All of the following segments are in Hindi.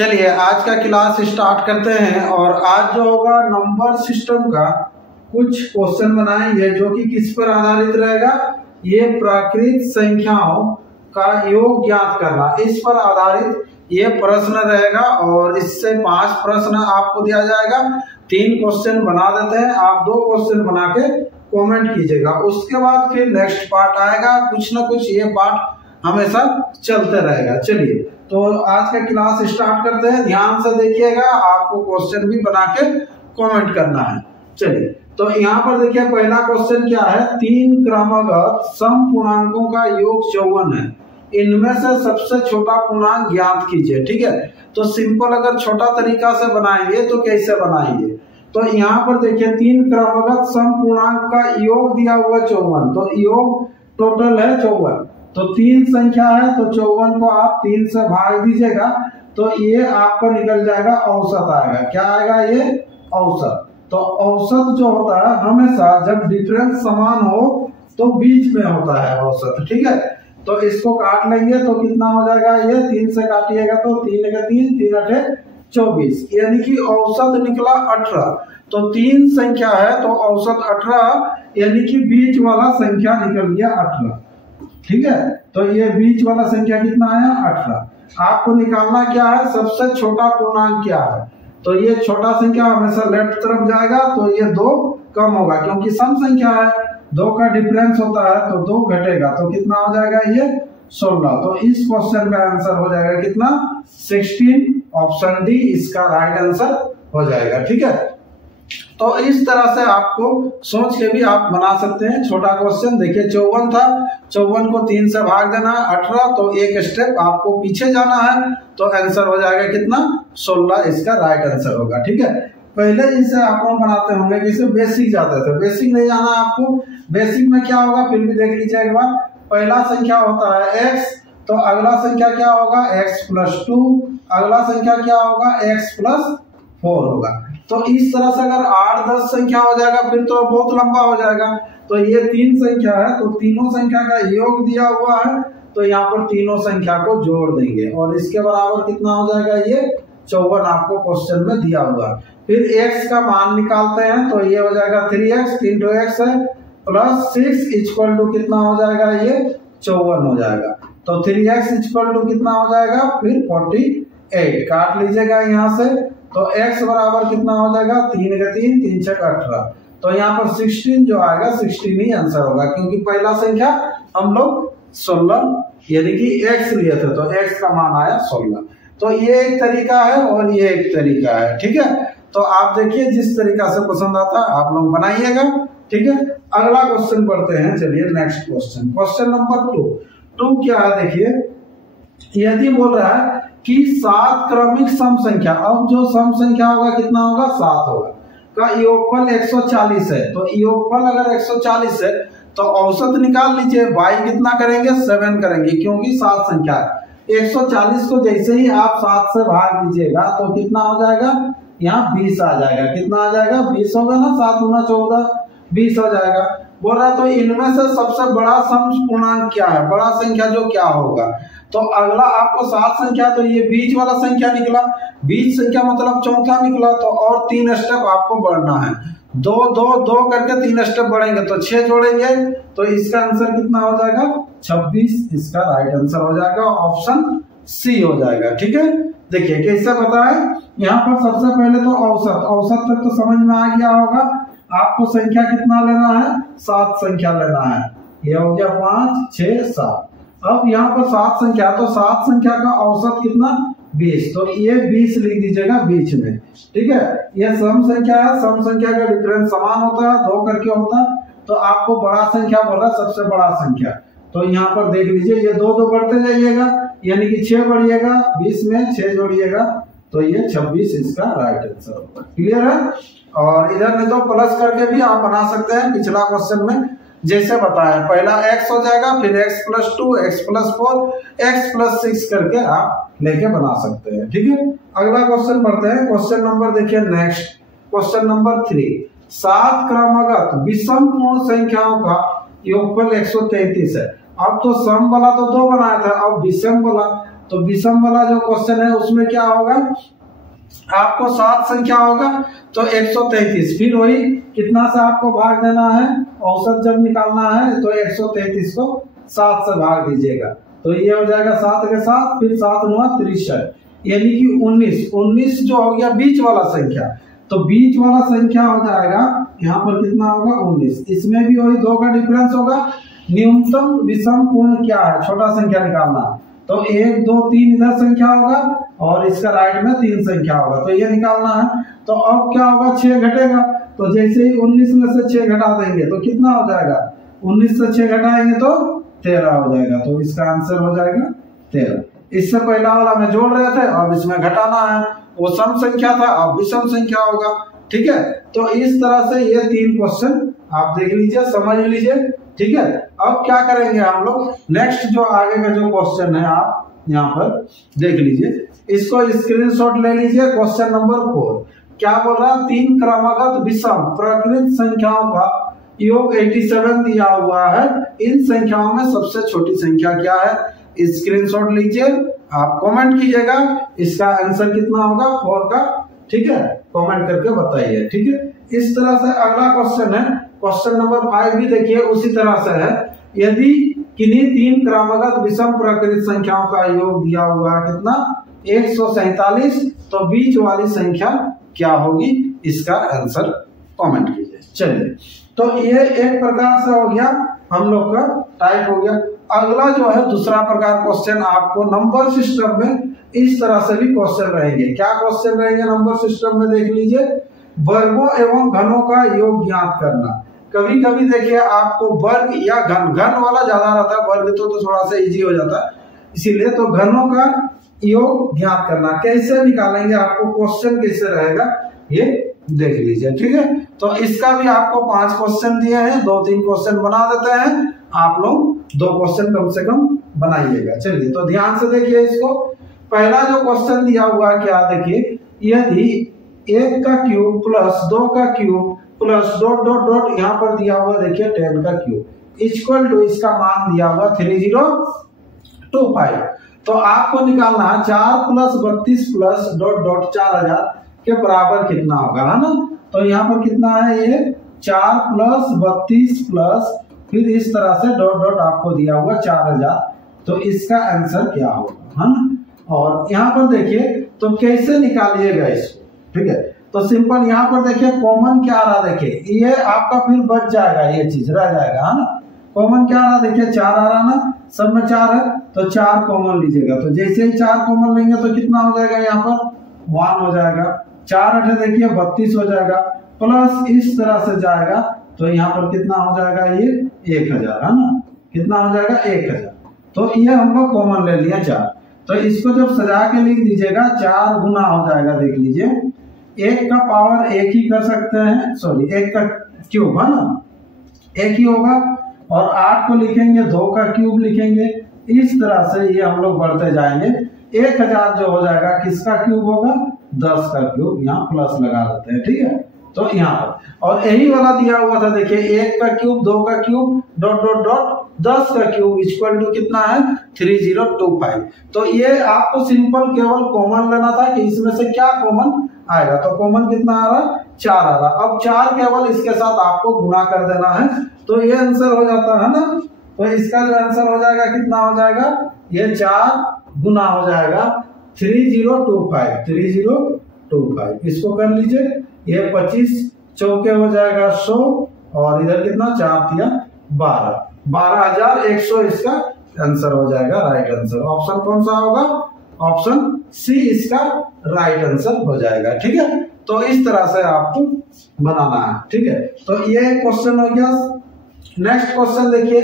चलिए आज का क्लास स्टार्ट करते हैं। और आज जो होगा नंबर सिस्टम का कुछ क्वेश्चन बनाएंगे जो कि किस पर आधारित रहेगा, ये प्राकृत संख्याओं का योग ज्ञात करना, इस पर आधारित ये प्रश्न रहेगा। और इससे 5 प्रश्न आपको दिया जाएगा, 3 क्वेश्चन बना देते हैं, आप 2 क्वेश्चन बना के कमेंट कीजिएगा। उसके बाद फिर नेक्स्ट पार्ट आएगा, कुछ ना कुछ ये पार्ट हमेशा चलते रहेगा। चलिए तो आज का क्लास स्टार्ट करते हैं, ध्यान से देखिएगा, आपको क्वेश्चन भी बना के कमेंट करना है। चलिए तो यहाँ पर देखिए पहला क्वेश्चन क्या है, 3 क्रमगत सम पूर्णांकों का योग 54 है, इनमें से सबसे छोटा पूर्णांक ज्ञात कीजिए। ठीक है, तो सिंपल अगर छोटा तरीका से बनाएंगे तो कैसे बनाएंगे, तो यहाँ पर देखिए 3 क्रमगत सम पूर्णांक का योग दिया हुआ 54, तो योग टोटल है 54, तो 3 संख्या है तो 54 को आप 3 से भाग दीजिएगा तो ये आपको निकल जाएगा औसत आएगा। क्या आएगा, ये औसत। तो औसत जो होता है हमेशा जब डिफरेंस समान हो तो बीच में होता है औसत। ठीक है, तो इसको काट लेंगे तो कितना हो जाएगा, ये 3 से काटिएगा तो 3 का 3, 3 8 24, यानी कि औसत निकला 18। तो 3 संख्या है तो औसत 18, यानी कि बीच वाला संख्या निकल गया 18। ठीक है, तो ये बीच वाला संख्या कितना आया, 18। आपको निकालना क्या है, सबसे छोटा पूर्णांक क्या है, तो ये छोटा संख्या हमेशा लेफ्ट तरफ जाएगा, तो ये 2 कम होगा क्योंकि सम संख्या है, 2 का डिफरेंस होता है तो 2 घटेगा, तो कितना हो जाएगा, ये 16। तो इस क्वेश्चन का आंसर हो जाएगा कितना, 16, ऑप्शन डी इसका राइट आंसर हो जाएगा। ठीक है, तो इस तरह से आपको सोच के भी आप बना सकते हैं छोटा क्वेश्चन। देखिए 54 था, 54 को 3 से भाग देना 18, तो एक स्टेप आपको पीछे जाना है तो आंसर हो जाएगा कितना, 16 इसका राइट आंसर होगा। ठीक है, पहले इसे आप लोग बनाते होंगे जैसे बेसिक जाते थे, बेसिक नहीं जाना आपको, बेसिक में क्या होगा फिर भी देख लीजिए एक बार। पहला संख्या होता है x, तो अगला संख्या क्या होगा, x + 2, अगला संख्या क्या होगा, x + 4 होगा। तो इस तरह से अगर 8-10 संख्या हो जाएगा फिर तो बहुत लंबा हो जाएगा। तो ये 3 संख्या है तो तीनों संख्या का योग दिया हुआ है, तो यहाँ पर तीनों संख्या को जोड़ देंगे और इसके बराबर कितना हो जाएगा, ये 54 आपको क्वेश्चन में दिया हुआ है। फिर x का मान निकालते हैं तो ये हो जाएगा 3x, 3 to x है, +6 इक्वल टू कितना हो जाएगा, ये 54 हो जाएगा। तो 3x इक्वल टू कितना हो जाएगा, फिर 48 काट लीजिएगा यहाँ से, तो x बराबर कितना हो जाएगा, 3 का 3, 3 6 18, तो यहाँ पर 16 जो आएगा 16 ही आंसर होगा क्योंकि पहला संख्या हम लोग 16 यानी कि x लिए थे तो x का मान आया 16। तो ये एक तरीका है और ये एक तरीका है। ठीक है, तो आप देखिए जिस तरीका से पसंद आता है आप लोग बनाइएगा। ठीक है, अगला क्वेश्चन पढ़ते हैं। चलिए नेक्स्ट क्वेश्चन, क्वेश्चन नंबर 2 क्या है, देखिए यदि बोल रहा है कि 7 क्रमिक सम संख्या, अब जो सम संख्या होगा कितना होगा, 7 होगा, का योगफल 140 है। तो योगफल अगर 140 है तो औसत निकाल लीजिए, बाई कितना करेंगे, 7 करेंगे क्योंकि 7 संख्या है। 140 को जैसे ही आप 7 से भाग दीजिएगा तो कितना हो जाएगा, यहाँ 20 आ जाएगा। कितना आ जाएगा, 20 होगा ना, 7 गुना 14, 20 हो जाएगा। बोल रहा तो इनमें से सबसे बड़ा सम पूर्णांक क्या है, बड़ा संख्या जो क्या होगा, तो अगला आपको 7 संख्या, तो ये बीच वाला संख्या निकला, बीच संख्या मतलब चौथा निकला, तो और 3 स्टेप आपको बढ़ना है, 2 2 2 करके 3 स्टेप बढ़ेंगे तो 6 जोड़ेंगे, तो इसका आंसर कितना हो जाएगा, 26 इसका राइट आंसर हो जाएगा, ऑप्शन सी हो जाएगा। ठीक है, देखिए कैसे बताए, यहाँ पर सबसे पहले तो औसत तक तो समझ में आ गया होगा, आपको संख्या कितना लेना है, 7 संख्या लेना है, ये हो गया 5 6 7। अब यहाँ पर 7 संख्या, तो 7 संख्या का औसत कितना, 20, तो ये 20 लिख दीजिएगा बीच में। ठीक है, ये सम संख्या है, सम संख्या का डिफरेंस समान होता है, 2 करके होता है, तो आपको बड़ा संख्या बोला, सबसे बड़ा संख्या, तो यहाँ पर देख लीजिए ये 2 2 बढ़ते जाइएगा, यानी कि 6 बढ़िएगा, 20 में 6 जोड़िएगा, तो ये 26 इसका राइट आंसर होगा। क्लियर है, और इधर में तो प्लस करके भी आप बना सकते हैं, पिछला क्वेश्चन में जैसे बताया, पहला x हो जाएगा, फिर x + 2, x + 4, x + 6 करके आप लेके बना सकते हैं। ठीक है, अगला क्वेश्चन पढ़ते हैं, क्वेश्चन नंबर देखिए नेक्स्ट, क्वेश्चन नंबर 3, 7 क्रमगत विषम पूर्ण संख्याओं का योगफल 133 है। अब तो सम वाला तो 2 बनाया था, अब विषम वाला, तो विषम वाला जो क्वेश्चन है उसमें क्या होगा, आपको 7 संख्या होगा तो 133, फिर वही कितना से आपको भाग देना है, औसत जब निकालना है तो 133 को 7 से भाग दीजिएगा, तो ये हो जाएगा 7 के साथ, फिर 7 9 63, यानी कि 19 जो हो गया बीच वाला संख्या, तो बीच वाला संख्या हो जाएगा यहाँ पर कितना होगा 19। इसमें भी वही 2 का डिफरेंस होगा। न्यूनतम विषम पूर्ण क्या है, छोटा संख्या निकालना, तो 1 2 3 इधर संख्या होगा और इसका राइट में 3 संख्या होगा, तो ये निकालना है। तो अब क्या होगा, 6 घटेगा, तो जैसे ही 19 में से 6 घटा देंगे तो कितना हो जाएगा, 19 से 6 घटाएंगे तो 13 हो जाएगा, तो इसका आंसर हो जाएगा 13। इससे पहला वाला में जोड़ रहे थे, अब इसमें घटाना है, वो सम संख्या था अब विषम संख्या होगा। ठीक है, तो इस तरह से ये 3 क्वेश्चन आप देख लीजिए, समझ लीजिए। ठीक है, अब क्या करेंगे हम लोग, नेक्स्ट जो आगे का जो क्वेश्चन है आप यहाँ पर देख लीजिए, इसको स्क्रीनशॉट ले लीजिए। क्वेश्चन नंबर 4 क्या बोल रहा है, 3 क्रमागत विषम प्रकृत संख्याओं का योग 87 दिया हुआ है, इन संख्याओं में सबसे छोटी संख्या क्या है। स्क्रीनशॉट लीजिए, आप कमेंट कीजिएगा इसका आंसर कितना होगा 4 का। ठीक है, कमेंट करके बताइए। ठीक है, इस तरह से अगला क्वेश्चन है, क्वेश्चन नंबर 5 भी देखिए उसी तरह से है। यदि किन्हीं 3 क्रमागत विषम प्रकृत संख्याओं का योग दिया हुआ है कितना 147, तो बीच वाली संख्या क्या होगी, इसका आंसर कमेंट कीजिए। चलिए, तो ये एक प्रकार से हो गया हम लोग का टाइप हो गया। अगला जो है दूसरा प्रकार क्वेश्चन, आपको नंबर सिस्टम में इस तरह से भी क्वेश्चन रहेंगे। क्या क्वेश्चन रहेंगे नंबर सिस्टम में, देख लीजिए। वर्गों एवं घनों का योग ज्ञात करना। कभी कभी देखिए आपको वर्ग या घन वाला ज्यादा रहता है, वर्ग तो थोड़ा सा इजी हो जाता है, इसीलिए तो घनों का योग ज्ञात करना कैसे निकालेंगे, आपको क्वेश्चन कैसे रहेगा ये देख लीजिए। ठीक है, तो इसका भी आपको 5 क्वेश्चन दिए हैं, 2-3 क्वेश्चन बना देते हैं, आप लोग 2 क्वेश्चन कम से कम बनाइएगा। चलिए, तो ध्यान से देखिए इसको। पहला जो क्वेश्चन दिया हुआ है क्या, देखिए, यदि 1 का क्यूब प्लस 2 का cube plus dot dot dot यहाँ पर दिया हुआ देखिए 10 का क्यूब इक्वल टू इसका मान दिया हुआ 3025, तो आपको निकालना है 4 प्लस 32 प्लस डॉट डॉट 4000 के बराबर कितना होगा, है ना। तो यहाँ पर कितना है, ये 4 प्लस 32 प्लस फिर इस तरह से डॉट डॉट आपको दिया हुआ 4000, तो इसका आंसर क्या होगा, है ना। और यहाँ पर देखिए तो कैसे निकालिएगा इसको। ठीक है, तो सिंपल यहाँ पर देखिए कॉमन क्या आ रहा, देखिए ये आपका फिर बच जाएगा, ये चीज रह जाएगा, है ना। कॉमन क्या आ रहा, देखिए 4 आ रहा ना, सब में 4 है, तो 4 कॉमन लीजिएगा, तो जैसे ही 4 कॉमन लेंगे तो कितना हो जाएगा, यहाँ पर 1 हो जाएगा, 4 8 देखिए 32 हो जाएगा, प्लस इस तरह से जाएगा तो यहाँ पर कितना हो जाएगा, ये 1000, है ना, कितना हो जाएगा 1000। तो ये हम लोग कॉमन ले लिया 4, तो इसको जब सजा के लिख दीजिएगा 4 गुना हो जाएगा, देख लीजिए 1 का पावर 1 ही कर सकते हैं, सॉरी 1 का क्यूब, है ना, 1 ही होगा, और 8 को लिखेंगे 2 का क्यूब लिखेंगे, इस तरह से ये हम लोग बढ़ते जाएंगे। 1000 जो हो जाएगा किसका क्यूब होगा, 10 का क्यूब, यहाँ प्लस लगा देते हैं। ठीक है, तो यहाँ पर और यही वाला दिया हुआ था, देखिए 1 का क्यूब 2 का क्यूब डॉट डॉट डॉट 10 का क्यूब इक्वल टू कितना है 3025। तो ये आपको सिंपल केवल कॉमन लेना था कि इसमें से क्या कॉमन आएगा, तो कॉमन कितना आ रहा, 4 आ रहा। अब 4 केवल इसके साथ आपको गुना कर देना है, तो ये आंसर हो जाता है ना। तो इसका जो आंसर हो जाएगा कितना हो जाएगा, ये 4 गुना हो जाएगा 3025। इसको कर लीजिए, ये 25 चौके हो जाएगा 100, और इधर कितना 4 दिया 12100 इसका आंसर हो जाएगा, राइट आंसर। ऑप्शन कौन सा होगा, ऑप्शन सी इसका राइट आंसर हो जाएगा। ठीक है, तो इस तरह से आपको बनाना है। ठीक है, तो ये क्वेश्चन हो गया। नेक्स्ट क्वेश्चन देखिए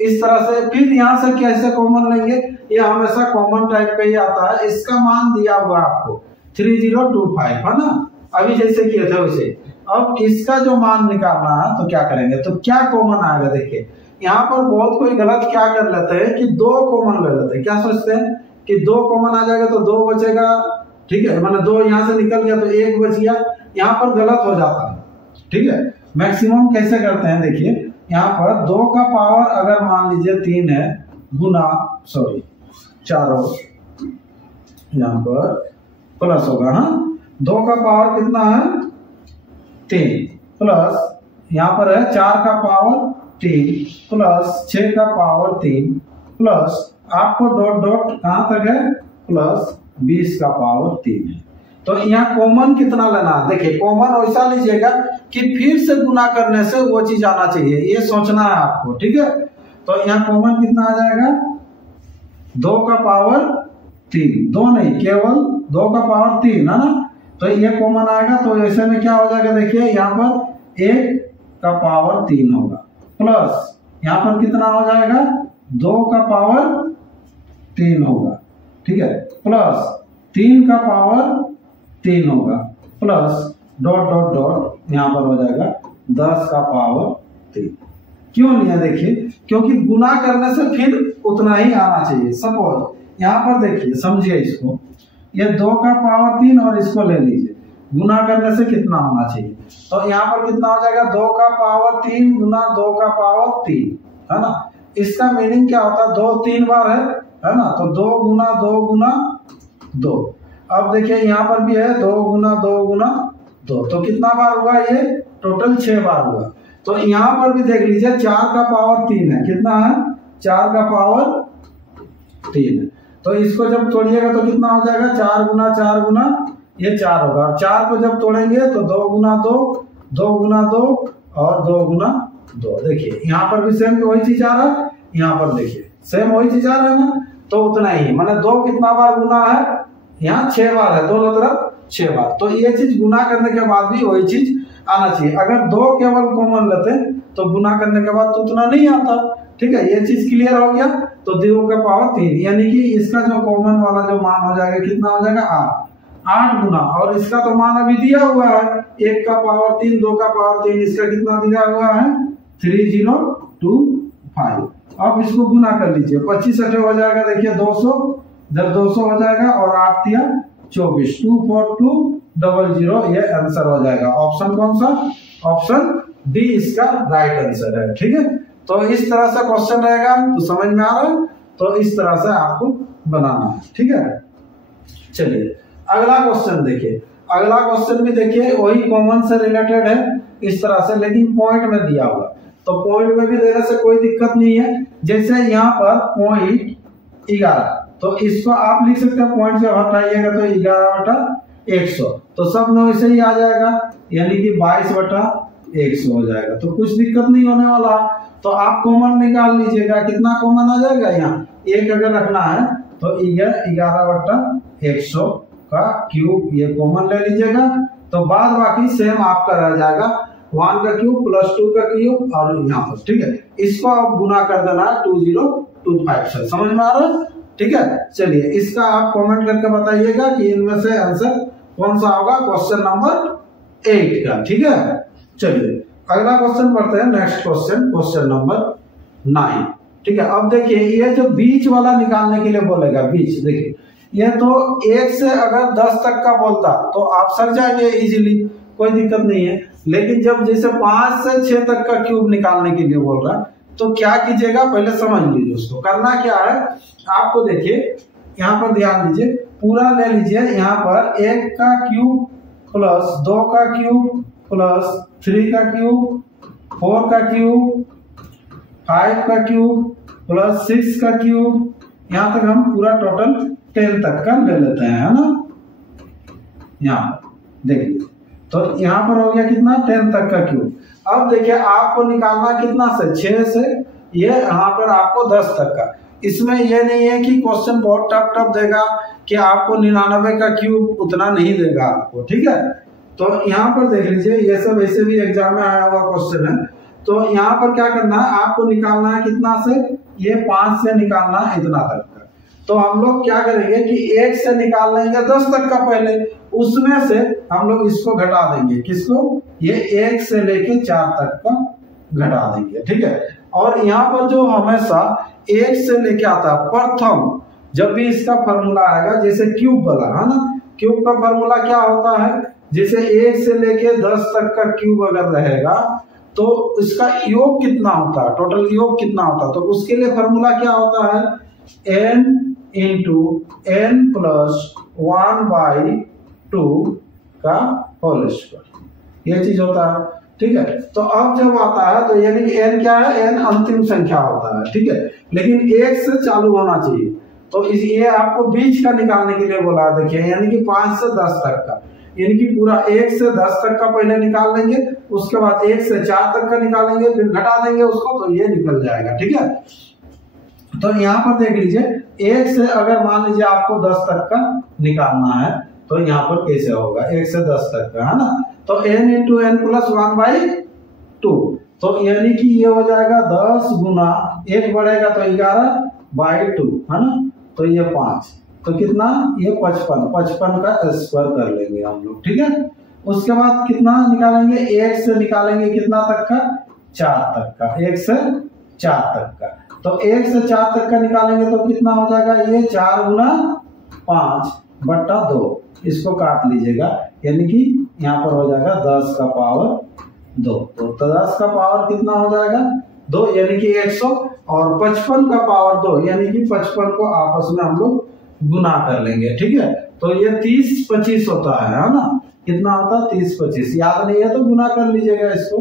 इस तरह से, फिर यहाँ से कैसे कॉमन लेंगे, ये हमेशा कॉमन टाइप का ही आता है। इसका मान दिया हुआ आपको 3025, है ना, अभी जैसे किए थे वैसे। अब इसका जो मान निकालना है तो क्या करेंगे, तो क्या कॉमन आएगा, देखिए यहाँ पर बहुत कोई गलत क्या कर लेते हैं कि 2 कॉमन ले लेते हैं, क्या सोचते हैं कि 2 कॉमन आ जाएगा तो 2 बचेगा। ठीक है, मैंने 2 यहाँ से निकल गया तो 1 बच गया, यहाँ पर गलत हो जाता है। ठीक है, मैक्सिमम कैसे करते हैं, देखिए यहाँ पर 2 का पावर अगर मान लीजिए 3 है, गुना 4 यहाँ पर प्लस होगा। हाँ, 2 का पावर कितना है 3 प्लस यहाँ पर है 4 का पावर 3 प्लस 6 का पावर 3 प्लस आपको डॉट डॉट कहाँ तक है प्लस 20 का पावर 3 है। तो यहाँ कॉमन कितना लेना है, देखिए कॉमन वैसा लीजिएगा कि फिर से गुना करने से वो चीज आना चाहिए, ये सोचना है आपको, ठीक है। तो यहाँ कॉमन कितना आ जाएगा 2 का पावर 3, 2 नहीं केवल 2 का पावर 3 है ना, तो ये कॉमन आएगा। तो ऐसे में क्या हो जाएगा, देखिए यहाँ पर 1 का पावर 3 होगा प्लस यहाँ पर कितना हो जाएगा 2 का पावर 3 होगा, ठीक है, प्लस 3 का पावर 3 होगा प्लस डॉट डॉट डॉट यहाँ पर हो जाएगा 10 का पावर 3। क्यों लिया, देखिए क्योंकि गुना करने से फिर उतना ही आना चाहिए। सपोज यहाँ पर देखिए समझिए इसको, ये 2 का पावर 3 और इसको ले लीजिए, गुना करने से कितना होना चाहिए, तो यहाँ पर कितना हो जाएगा 2 का पावर 3 गुना 2 का पावर 3 है ना। इसका मीनिंग क्या होता है 2 3 बार है ना, तो 2 गुना 2 गुना 2। अब देखिए यहाँ पर भी है 2 गुना 2 गुना 2, तो कितना बार हुआ, ये टोटल 6 बार हुआ। तो यहाँ पर भी देख लीजिए 4 का पावर 3 है, कितना है 4 का पावर 3 है, तो इसको जब तोड़िएगा तो कितना हो जाएगा 4 गुना ये 4 होगा। 4 को जब तोड़ेंगे तो 2 गुना 2 2 गुना 2 और 2 गुना 2। देखिए यहाँ पर भी सेम वही चीज आ रहा है, यहाँ पर देखिए सेम वही चीज आ रहा है ना, तो उतना ही माने 2 कितना बार गुना है, यहाँ 6 बार है, दोनों तरफ 6 बार। तो ये चीज गुना करने के बाद भी वही चीज आना चाहिए। अगर 2 केवल कॉमन लेते तो गुना करने के बाद तो उतना नहीं आता, ठीक है, ये चीज क्लियर हो गया। तो 2 का पावर 3 यानी कि इसका जो कॉमन वाला जो मान हो जाएगा कितना हो जाएगा 8 गुना, और इसका तो मान अभी दिया हुआ है 1 का पावर 3 2 का पावर 3, इसका कितना दिया हुआ है 3025। अब इसको गुना कर लीजिए, 25 8 हो जाएगा, देखिए 200, जब 200 हो जाएगा और 8 दिया 24, 24200 ये आंसर हो जाएगा। ऑप्शन कौन सा, ऑप्शन डी इसका राइट आंसर है, ठीक है। तो इस तरह से क्वेश्चन रहेगा, तो समझ में आ रहा है, तो इस तरह से आपको बनाना है, ठीक है। चलिए अगला क्वेश्चन देखिए, अगला क्वेश्चन भी देखिए वही कॉमन से रिलेटेड है इस तरह से, लेकिन पॉइंट में दिया हुआ, तो पॉइंट में भी देने से कोई दिक्कत नहीं है। जैसे यहाँ पर पॉइंट 11, तो इसको आप लिख सकते हैं पॉइंट जब हटाइएगा तो 11/100, तो सब में वैसे ही आ जाएगा, यानी कि 22/100 हो जाएगा, तो कुछ दिक्कत नहीं होने वाला। तो आप कॉमन निकाल लीजिएगा, कितना कॉमन आ जाएगा, यहाँ 1 अगर रखना है तो 11/100 का क्यूब ये कॉमन ले लीजिएगा, तो बाद बाकी सेम आपका रह जाएगा 1 का क्यूब प्लस 2 का क्यूब और यहाँ पर, ठीक है। इसको आप गुना कर देना 2025 से, समझ में आ रहा है, ठीक है। चलिए इसका आप कमेंट करके बताइएगा कि इनमें से आंसर कौन सा होगा क्वेश्चन नंबर 8 का, ठीक है। चलिए अगला क्वेश्चन बढ़ते हैं, नेक्स्ट क्वेश्चन, क्वेश्चन नंबर 9, ठीक है। अब देखिए ये जो बीच वाला निकालने के लिए बोलेगा, बीच देखिए ये तो 1 से अगर 10 तक का बोलता तो आप सर जाएंगे इजीली, कोई दिक्कत नहीं है। लेकिन जब जैसे 5 से 6 तक का क्यूब निकालने के लिए बोल रहा है तो क्या कीजिएगा, पहले समझ लीजिए उसको। करना क्या है आपको, देखिए यहाँ पर ध्यान दीजिए, पूरा ले लीजिए। यहाँ पर 1 का क्यूब प्लस 2 का क्यूब प्लस 3 का क्यूब, 4 का क्यूब, 5 का क्यूब प्लस 6 का क्यूब, यहाँ तक हम पूरा टोटल 10 तक का ले लेते हैं, है ना। यहाँ देखिए तो यहाँ पर हो गया कितना 10 तक का क्यूब। अब देखिए आपको निकालना कितना से 6 से ये यहाँ पर आपको 10 तक का। इसमें ये नहीं है कि क्वेश्चन बहुत टफ देगा कि आपको 99 का क्यूब उतना नहीं देगा आपको, ठीक है। तो यहाँ पर देख लीजिए ये सब ऐसे भी एग्जाम में आया हुआ क्वेश्चन है। तो यहाँ पर क्या करना है आपको, निकालना है कितना से, ये 5 से निकालना है इतना तक का। तो हम लोग क्या करेंगे कि 1 से निकाल लेंगे 10 तक का पहले, उसमें से हम लोग इसको घटा देंगे, किसको, ये 1 से लेके 4 तक का घटा देंगे, ठीक है। और यहाँ पर जो हमेशा 1 से लेके आता है प्रथम, जब भी इसका फॉर्मूला आएगा, जैसे क्यूब वाला है ना, क्यूब का फॉर्मूला क्या होता है, जैसे 1 से लेके 10 तक का क्यूब अगर रहेगा तो इसका योग कितना होता है, टोटल योग कितना होता है, तो उसके लिए फॉर्मूला क्या होता है, n × n + 1/2 का होल स्क्वायर, ये चीज होता है। ठीक है, तो अब जब आता है तो यानी कि n क्या है, n अंतिम संख्या होता है। ठीक है, लेकिन 1 से चालू होना चाहिए, तो ये आपको बीच का निकालने के लिए बोला है। देखिए यानी कि 5 से 10 तक का, यानी कि पूरा 1 से 10 तक का पहले निकाल लेंगे, उसके बाद 1 से 4 तक का निकालेंगे, फिर घटा देंगे उसको, तो ये निकल जाएगा। ठीक है, तो यहाँ पर देख लीजिए 1 से अगर मान लीजिए आपको 10 तक का निकालना है तो यहाँ पर कैसे होगा, 1 से 10 तक का है ना, तो n इंटू एन प्लस 1/2, तो यानी कि ये हो जाएगा 10 गुना 1 बढ़ेगा तो 11/2 है ना, तो ये 5, तो कितना, ये 55 का स्क्वायर कर लेंगे हम लोग। ठीक है, उसके बाद कितना निकालेंगे, 1 से निकालेंगे कितना तक का, 4 तक का, 1 से 4 तक का, तो 1 से 4 तक का निकालेंगे तो कितना हो जाएगा, ये 4 गुना 5/2, इसको काट लीजिएगा, यानी कि यहाँ पर हो जाएगा 10 का पावर 2, तो 10 का पावर कितना हो जाएगा 2, यानी कि 100, और 55 का पावर 2, यानी कि 55 को आपस में हम लोग गुना कर लेंगे। ठीक है, तो ये 30-25 होता है ना, कितना होता है 30-25, याद नहीं है तो गुना कर लीजिएगा इसको,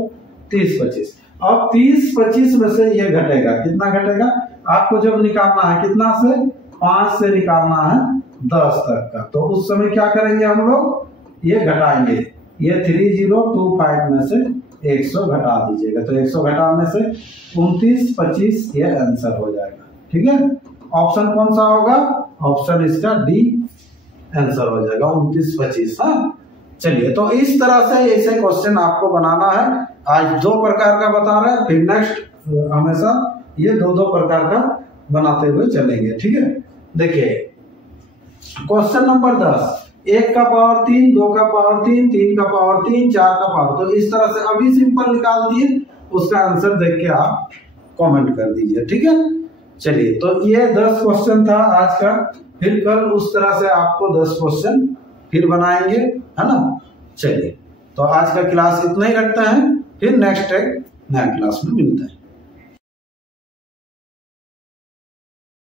30-25। अब 30-25 में से ये घटेगा, कितना घटेगा, आपको जब निकालना है कितना से, 5 से निकालना है 10 तक का, तो उस समय क्या करेंगे हम लोग, ये घटाएंगे, ये 3025 में से 100 घटा दीजिएगा, तो 100 घटाने से 29-25 ये आंसर हो जाएगा। ठीक है, ऑप्शन कौन सा होगा, ऑप्शन इसका डी आंसर हो जाएगा, 29-25। हाँ, चलिए, तो इस तरह से ऐसे क्वेश्चन आपको बनाना है। आज 2 प्रकार का बता रहे हैं, फिर नेक्स्ट हमेशा ये 2 प्रकार का बनाते हुए चलेंगे। ठीक है, देखिए क्वेश्चन नंबर 10, 1 का पावर 3, 2 का पावर 3, 3 का पावर 3, 4 का पावर, तो इस तरह से अभी सिंपल निकाल दिए, उसका आंसर देख के आप कमेंट कर दीजिए। ठीक है, चलिए, तो ये 10 क्वेश्चन था आज का, फिर कल उस तरह से आपको 10 क्वेश्चन फिर बनाएंगे, है ना। चलिए, तो आज का क्लास इतना ही रखते हैं, फिर नेक्स्ट नया क्लास में मिलते हैं।